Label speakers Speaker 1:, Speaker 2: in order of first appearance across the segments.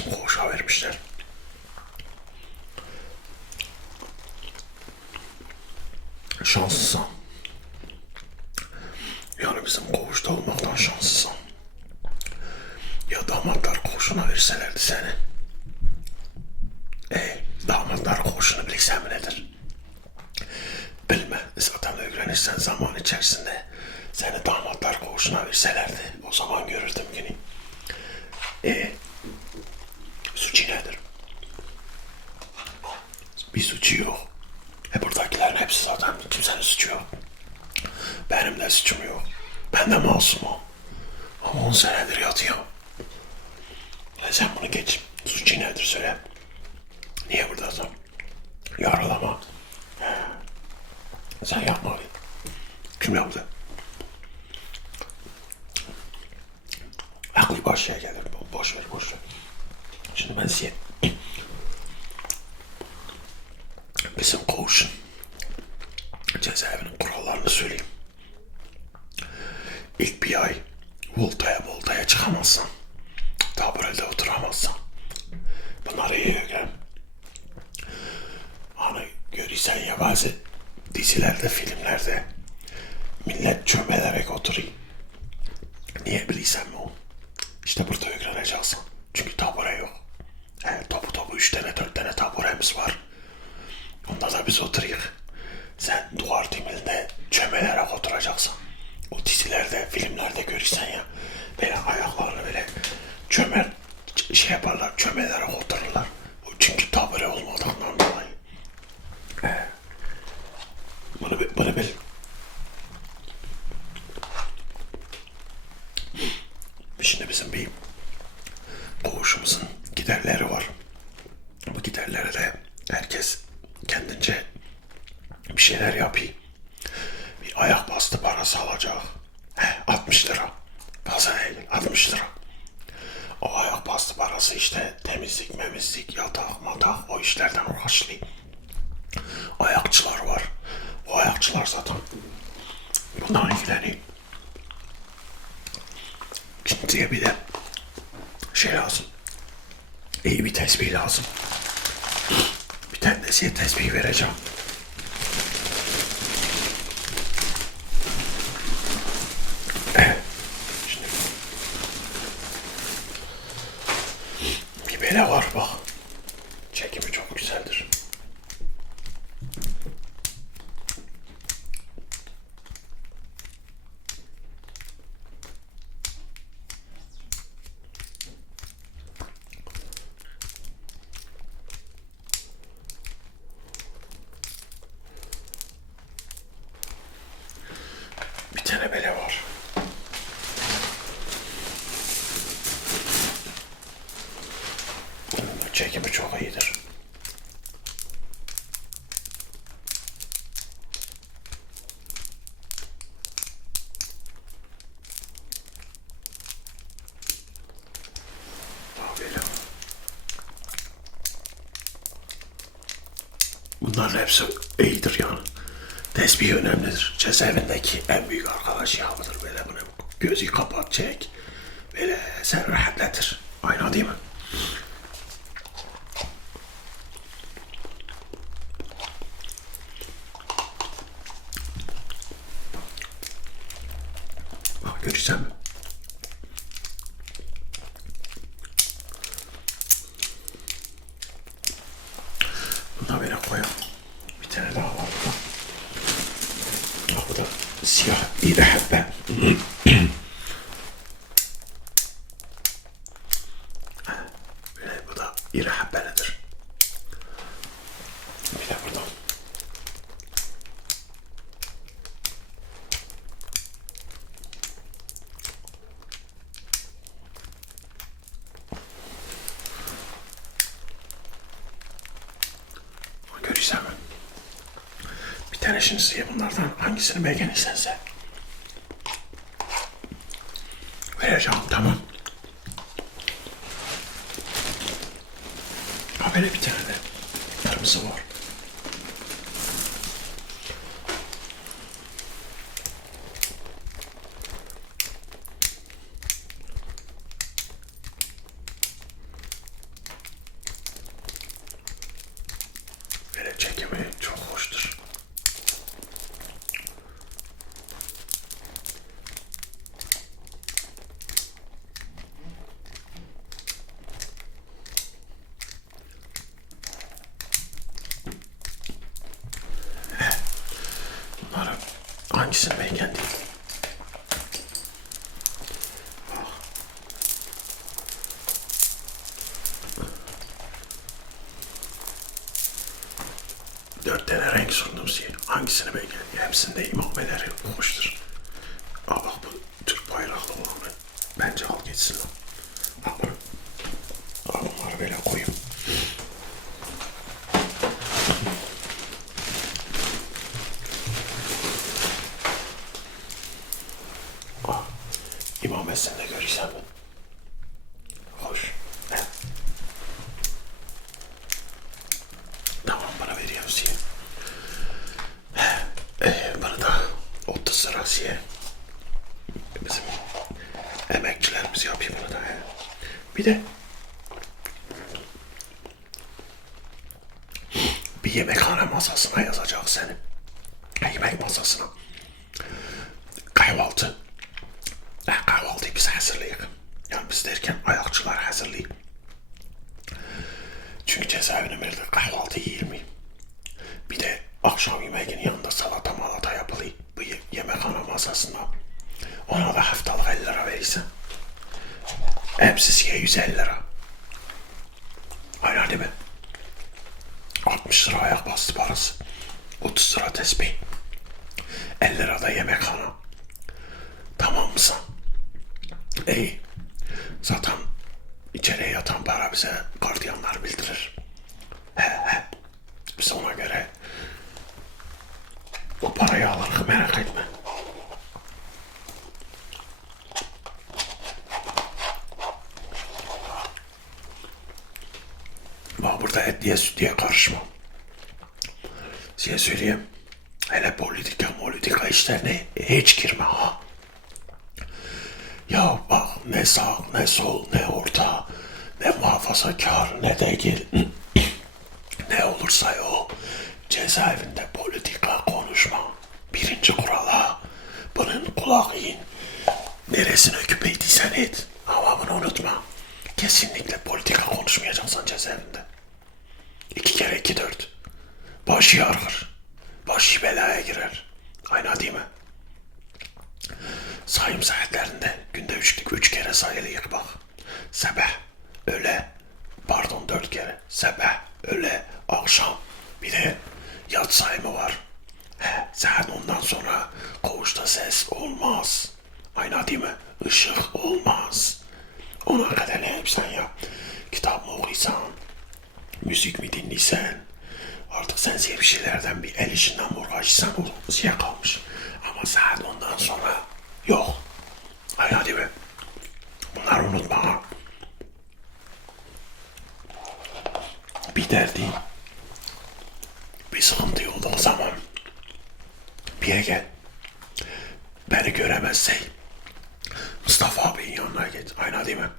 Speaker 1: Bizim koğuşa vermişler. Şanslısın. Yani bizim koğuşta olmaktan şanslısın. Ya damatlar koğuşuna verselerdi seni. E, damatlar koğuşunu bilsen mi nedir? Bilme. Zaten öğrenirsen zaman içerisinde seni damatlar koğuşuna verselerdi. O zaman görürdüm günü. E, suçu nedir? Bir suçu yok. E buradakilerin hepsi zaten kimsenin suçu yok. Benim de suçum yok. Ben de masumum. Ama 10 senedir yatıyor. E sen bunu geç. Suçu nedir söyle. Niye buradasın? Yaralama. Sen yapmadın. Kim yaptı? Aklı başına gelir. Boş ver, boş ver. Şimdi ben size bizim koğuşun cezaevinin kurallarını söyleyeyim. İlk bir ay voltaya voltaya çıkamazsın. Taburelde oturamazsın. Bunları iyi öğren. Hani görürsen ya bazı dizilerde, filmlerde millet çömelerek oturuyor. Niye bilirsen mi o? İşte burada öğreneceksin. Çünkü tabure yok. He, topu topu üç tane dört tane taburemiz var. Onda da biz oturuyoruz. Sen duvar dibinde çömelerek oturacaksın. O dizilerde, filmlerde görürsen ya böyle ayaklarını böyle çömer şey yaparlar, çömelerek otururlar. O çünkü tabure olmadığından dolayı. He. Bunu, bil- bunu bil. Şimdi bizim bir koğuşumuzun giderleri var. Bu giderlere de herkes kendince bir şeyler yapıyor. Bir ayak bastı parası alacak. He, 60 lira. Fazla değil, 60 lira. O ayak bastı parası işte temizlik, memizlik, yatak, matak o işlerden uğraşlıyor. Ayakçılar var. O ayakçılar zaten bundan ilgileniyor. Şimdiye bir de şey lazım. İyi bir tesbih lazım. Bir tane size tesbih vereceğim. Evet. Şimdi. Bir bele var bak. Çekimi çok güzeldir. Bir tane bele var. Bunun çekimi çok iyidir. Bunların hepsi iyidir yani. Tesbih önemlidir. Cezaevindeki en büyük arkadaş yağıdır böyle bunu. Gözü kapat çek. Böyle sen rahatlatır. Aynen değil mi? يا إذا حبة. karışın size bunlardan hangisini beğenirseniz vereceğim tamam. Habere bir tane de kırmızı var. Böyle çekimi çok Renk sundum size. Hangisini beğendin? Hepsinde imameleri hoştur. Aa bizim emekçilerimiz yapıyor bunu da. he. Bir de bir yemekhane masasına yazacak seni. Yemek masasına. Kahvaltı. Ha, kahvaltıyı biz hazırlayık. Yani biz derken ayakçılar hazırlayıp. Çünkü cezaevine verildi kahvaltı yiyilmiyor. Bir de akşam yemeğinin yanında salata malata yapılıyor. Bu ye- yemekhane masasında. Ona da haftalık 50 lira verirsen. Hepsi size 150 lira. Aynen değil mi? 60 lira ayak bastı parası. 30 lira tespih. 50 lira da yemekhane. Tamam mısın? İyi. Zaten içeriye yatan para bize gardiyanlar bildirir. He he. Biz ona göre o parayı alırız merak etme. Bak burada etliye sütlüye karışmam. Size söyleyeyim. Hele politika politika işlerine hiç girme ha. Ya bak ne sağ ne sol ne orta ne muhafazakar ne de gel. ne olursa o cezaevinde politika konuşma. Birinci kurala bunun kulak yiyin. Neresini küpeydiysen et. Ama bunu unutma. Kesinlikle politika konuşmayacaksın cezaevinde. İki kere iki dört. Başı yargır. Başı belaya girer. Aynen değil mi? Sayım saatlerinde günde üç, üç kere sayılıyık bak. Sabah, öğle, pardon dört kere. Sabah, öğle, akşam. Bir de yat sayımı var. He, saat ondan sonra koğuşta ses olmaz. Aynen değil mi? Işık olmaz. Ona kadar ne yapsan ya. Kitap mı okuysan, müzik mi dinleysen, artık sen bir şeylerden bir el işinden uğraşsan o size kalmış. Ama saat ondan sonra yok. Ay hadi be. Bunları unutma. Bir derdi, bir sıkıntı olduğu zaman bir yere gel. Beni göremezse Mustafa abinin yanına git. Aynen değil mi?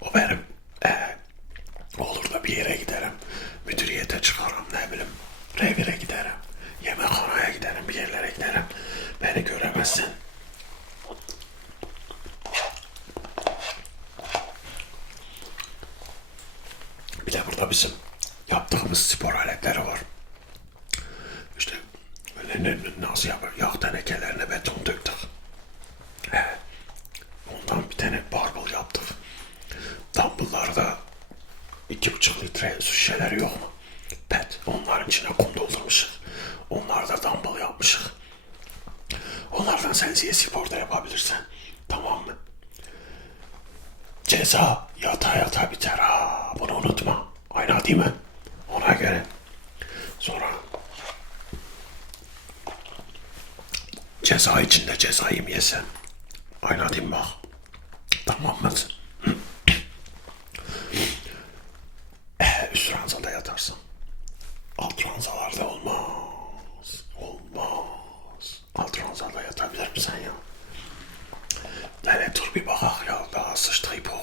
Speaker 1: O benim. Ee, olur da bir yere giderim. Revire giderim. Yemekhaneye giderim. Bir yerlere giderim. Beni göremezsin. Bir de burada bizim yaptığımız spor aletleri var. İşte ne, ne- nasıl yapar? Yağ tenekelerine beton döktük. He. Ondan bir tane barbel yaptık. Dumbbell'ları da iki buçuk litre su şişeleri yok mu? Onların içine kum doldurmuşuz. Onlar da dumbbell yapmışız. Onlardan sen size sporda yapabilirsen. Tamam mı? Ceza yata yata biter ha. Bunu unutma. Aynen değil mi? Ona göre. Sonra ceza içinde ceza yemeyesen. Aynen değil mi bak? Tamam mı? Ee, üst ranzada yatarsın. Alt ranzalarda olmaz. Olmaz. Alt ranzada yatabilir misin ya? Hele dur bir bakak ya. Daha sıçtı bu.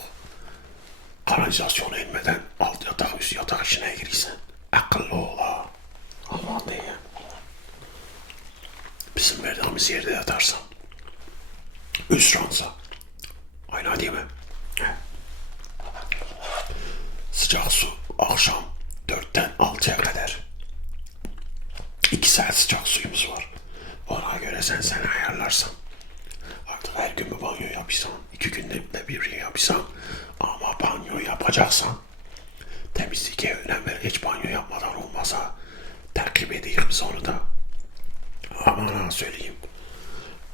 Speaker 1: Kanalizasyona inmeden alt yatak üst yatak işine girirsen. Akıllı ol ha. Aman. Bizim verdiğimiz yerde yatarsan. Üst ranza. Aynen değil mi? Sıcak su akşam dörtten altıya kadar. İki saat sıcak suyumuz var. Ona göre sen seni ayarlarsan. Artık her gün bir banyo yapıyorsan, iki günde de bir yapıyorsan ama banyo yapacaksan temizliğe önem ver. Hiç banyo yapmadan olmasa takip edeyim onu da. Aman ha söyleyeyim.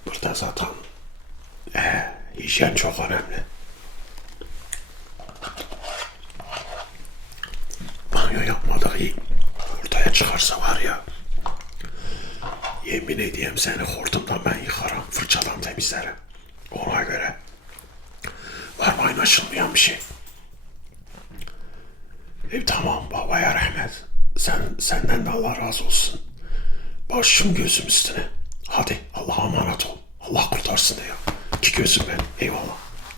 Speaker 1: Burada zaten ee, hijyen çok önemli. Banyo yapmadığı ortaya çıkarsa var ya yemin edeyim seni hortumdan ben yıkarım, fırçadan temizlerim. Ona göre var mı anlaşılmayan bir şey? E, tamam babaya rahmet. Sen, senden de Allah razı olsun. Başım gözüm üstüne. Hadi Allah'a emanet ol. Allah kurtarsın ya. İki gözüm benim. Eyvallah.